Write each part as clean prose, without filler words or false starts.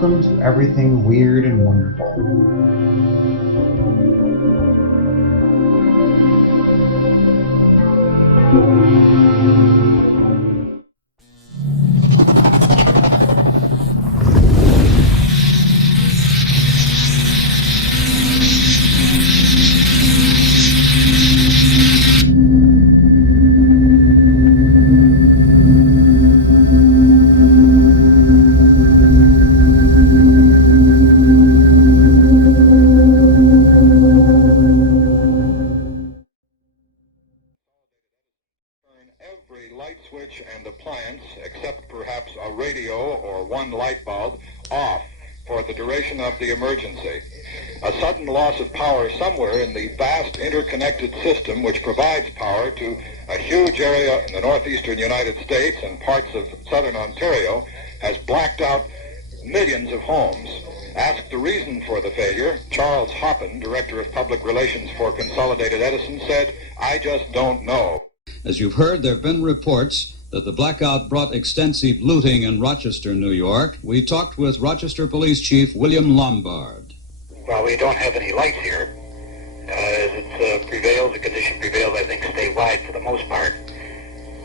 welcome to Everything Weird and Wonderful. Every light switch and appliance, except perhaps a radio or one light bulb, off for the duration of the emergency. A sudden loss of power somewhere in the vast interconnected system which provides power to a huge area in the northeastern United States and parts of southern Ontario has blacked out millions of homes. Asked the reason for the failure, Charles Hoppin, Director of Public Relations for Consolidated Edison, said, "I just don't know." As you've heard, there have been reports that the blackout brought extensive looting in Rochester, New York. We talked with Rochester Police Chief William Lombard. Well, we don't have any lights here. As it prevails, the condition prevails, I think, statewide for the most part.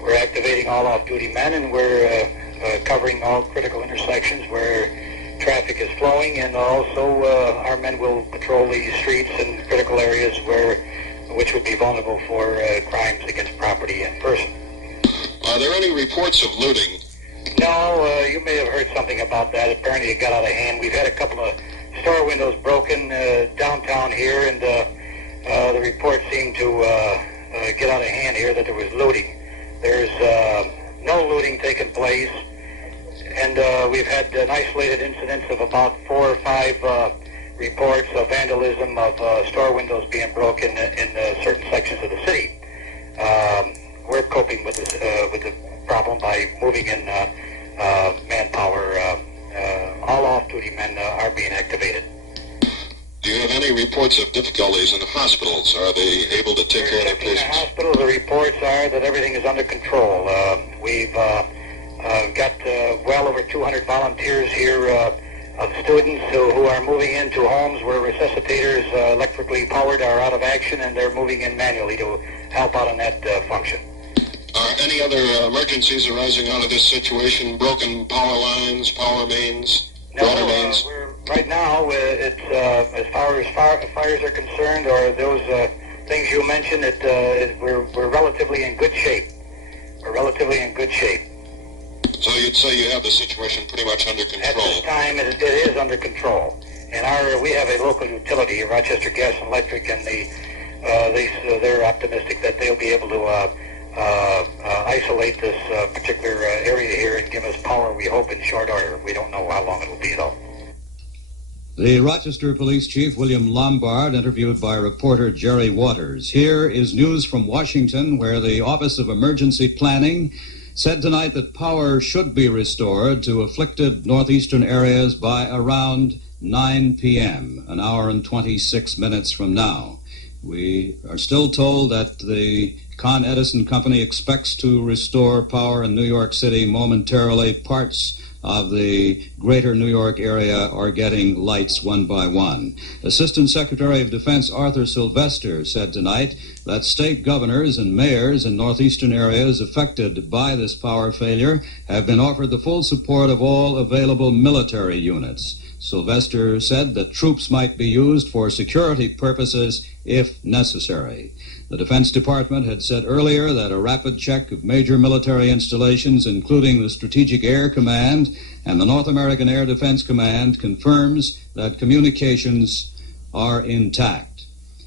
We're activating all off-duty men, and we're covering all critical intersections where traffic is flowing, and also our men will patrol the streets and critical areas which would be vulnerable for crimes against property and person. Are there any reports of looting? No, you may have heard something about that. Apparently it got out of hand. We've had a couple of store windows broken downtown here, and the report seemed to get out of hand here that there was looting. There's no looting taking place, and we've had isolated incidents of about 4 or 5 reports of vandalism of store windows being broken in certain sections of the city. We're coping with the problem by moving in manpower. All off-duty men are being activated. Do you have any reports of difficulties in the hospitals? Are they able to take care of their patients? In the hospitals, the reports are that everything is under control. We've got well over 200 volunteers here of students who are moving into homes where resuscitators electrically powered are out of action, and they're moving in manually to help out on that function. Are any other emergencies arising out of this situation? Broken power lines, power mains, water mains? Right now, it's as far as fires are concerned, or those things you mentioned, we're relatively in good shape. We're relatively in good shape. So you'd say you have the situation pretty much under control? At this time, it is under control. And we have a local utility, Rochester Gas and Electric, and they're optimistic that they'll be able to isolate this particular area here and give us power, we hope, in short order. We don't know how long it'll be, though. The Rochester Police Chief William Lombard, interviewed by reporter Jerry Waters. Here is news from Washington, where the Office of Emergency Planning said tonight that power should be restored to afflicted northeastern areas by around 9 p.m., an hour and 26 minutes from now. We are still told that the Con Edison Company expects to restore power in New York City momentarily. Parts of the greater New York area are getting lights one by one. Assistant Secretary of Defense Arthur Sylvester said tonight that state governors and mayors in northeastern areas affected by this power failure have been offered the full support of all available military units. Sylvester said that troops might be used for security purposes if necessary. The Defense Department had said earlier that a rapid check of major military installations, including the Strategic Air Command and the North American Air Defense Command, confirms that communications are intact.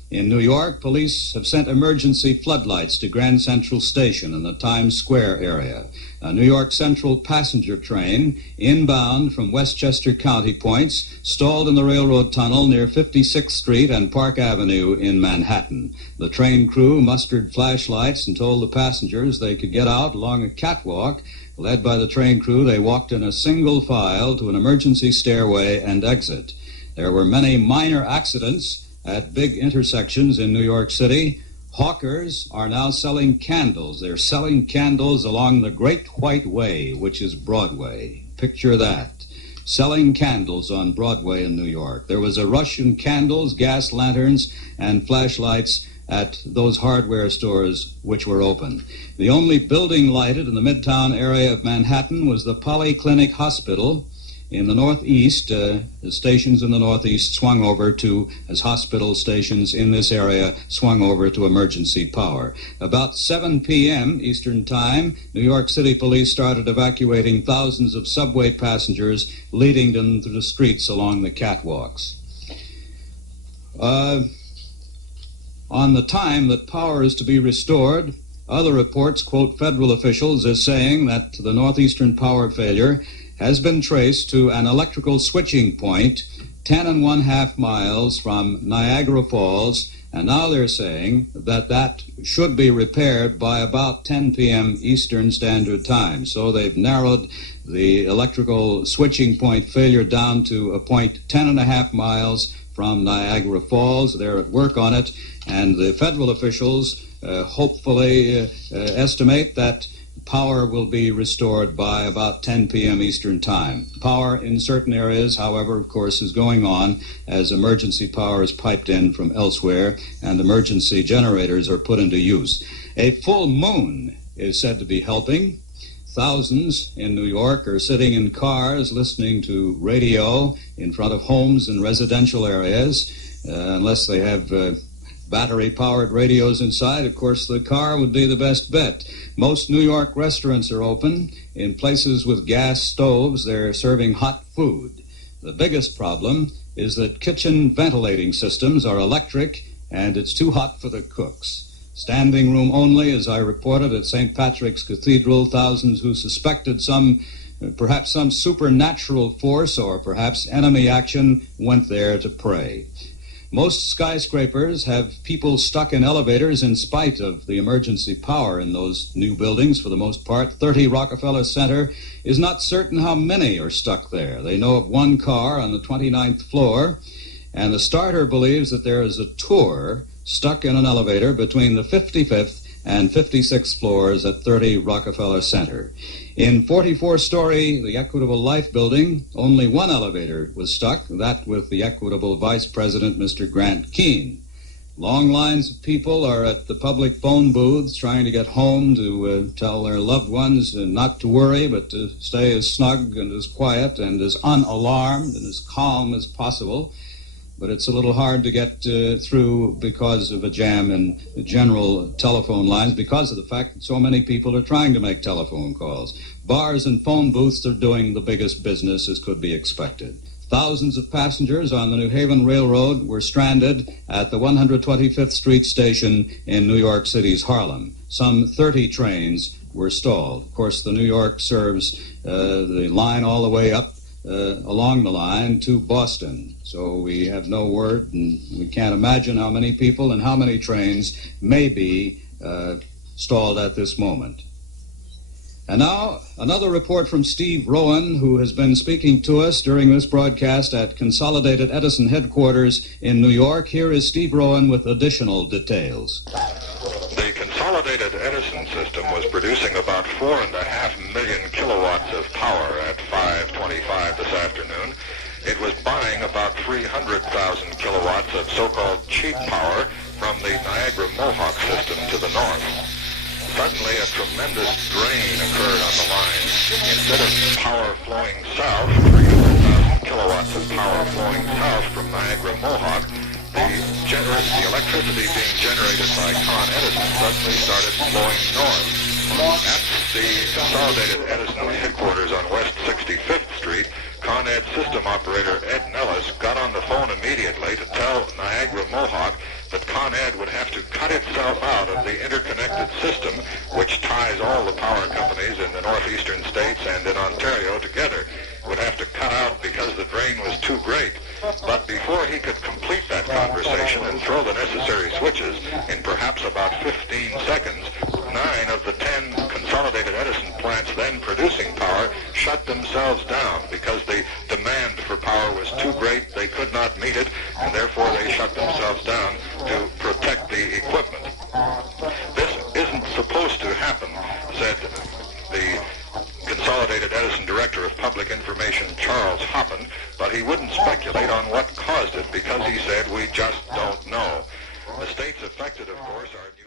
In New York, police have sent emergency floodlights to Grand Central Station in the Times Square area. A New York Central passenger train, inbound from Westchester County points, stalled in the railroad tunnel near 56th Street and Park Avenue in Manhattan. The train crew mustered flashlights and told the passengers they could get out along a catwalk. Led by the train crew, they walked in a single file to an emergency stairway and exit. There were many minor accidents at big intersections in New York City. Hawkers are now selling candles. They're selling candles along the Great White Way, which is Broadway. Picture that. selling candles on Broadway in New York. There was a rush in candles, gas lanterns, and flashlights at those hardware stores which were open. The only building lighted in the Midtown area of Manhattan was the Polyclinic Hospital in the Northeast. The stations in the Northeast swung over to, as hospital stations in this area, swung over to emergency power. About 7 p.m. Eastern Time, New York City police started evacuating thousands of subway passengers, leading them through the streets along the catwalks. On the time that power is to be restored, other reports quote federal officials as saying that the northeastern power failure has been traced to an electrical switching point 10.5 miles from Niagara Falls, and now they're saying that that should be repaired by about 10 p.m. Eastern Standard Time. So they've narrowed the electrical switching point failure down to a point 10.5 miles from Niagara Falls. They're at work on it, and the federal officials hopefully estimate that power will be restored by about 10 p.m. Eastern Time. Power in certain areas, however, of course, is going on as emergency power is piped in from elsewhere and emergency generators are put into use. A full moon is said to be helping. Thousands in New York are sitting in cars listening to radio in front of homes and residential areas. Unless they have battery-powered radios inside, of course, the car would be the best bet. Most New York restaurants are open. In places with gas stoves, they're serving hot food. The biggest problem is that kitchen ventilating systems are electric, and it's too hot for the cooks. Standing room only, as I reported at St. Patrick's Cathedral. Thousands who suspected perhaps some supernatural force or perhaps enemy action went there to pray. Most skyscrapers have people stuck in elevators in spite of the emergency power in those new buildings for the most part. 30 Rockefeller Center is not certain how many are stuck there. They know of one car on the 29th floor, and the starter believes that there is a tour stuck in an elevator between the 55th and 56th floors at 30 Rockefeller Center. In 44-story, the Equitable Life building, only one elevator was stuck, that with the Equitable Vice President, Mr. Grant Keene. Long lines of people are at the public phone booths trying to get home to tell their loved ones not to worry, but to stay as snug and as quiet and as unalarmed and as calm as possible. But it's a little hard to get through because of a jam in the general telephone lines, because of the fact that so many people are trying to make telephone calls. Bars and phone booths are doing the biggest business, as could be expected. Thousands of passengers on the New Haven Railroad were stranded at the 125th Street station in New York City's Harlem. Some 30 trains were stalled. Of course, the New York serves the line all the way up along the line to Boston. So we have no word, and we can't imagine how many people and how many trains may be stalled at this moment. And now, another report from Steve Rowan, who has been speaking to us during this broadcast at Consolidated Edison headquarters in New York. Here is Steve Rowan with additional details. The Consolidated Edison system was producing about 4.5 million kilowatts of power at 5:25 this afternoon. It was buying about 300,000 kilowatts of so-called cheap power from the Niagara Mohawk system to the north. Suddenly, a tremendous drain occurred on the line. Instead of power flowing south, 300,000 kilowatts of power flowing south from Niagara Mohawk, the electricity being generated by Con Edison suddenly started flowing north. At the Consolidated Edison headquarters on West 65th Street, Con Ed system operator Ed Nellis got on the phone immediately to tell Niagara Mohawk that Con Ed would have to cut itself out of the interconnected system which ties all the power companies in the northeastern states and in Ontario together. It would have to cut out because the drain was too great. But before he could complete that conversation and throw the necessary switches, in perhaps about 15 seconds, 9 of the 10 Consolidated Edison plants then producing power shut themselves down because the demand for power was too great. They could not meet it, and therefore they shut themselves down to protect the equipment. This isn't supposed to happen, said the Consolidated Edison Director of Public Public Information, Charles Hoppen, but he wouldn't speculate on what caused it because he said, we just don't know. The states affected, of course, are...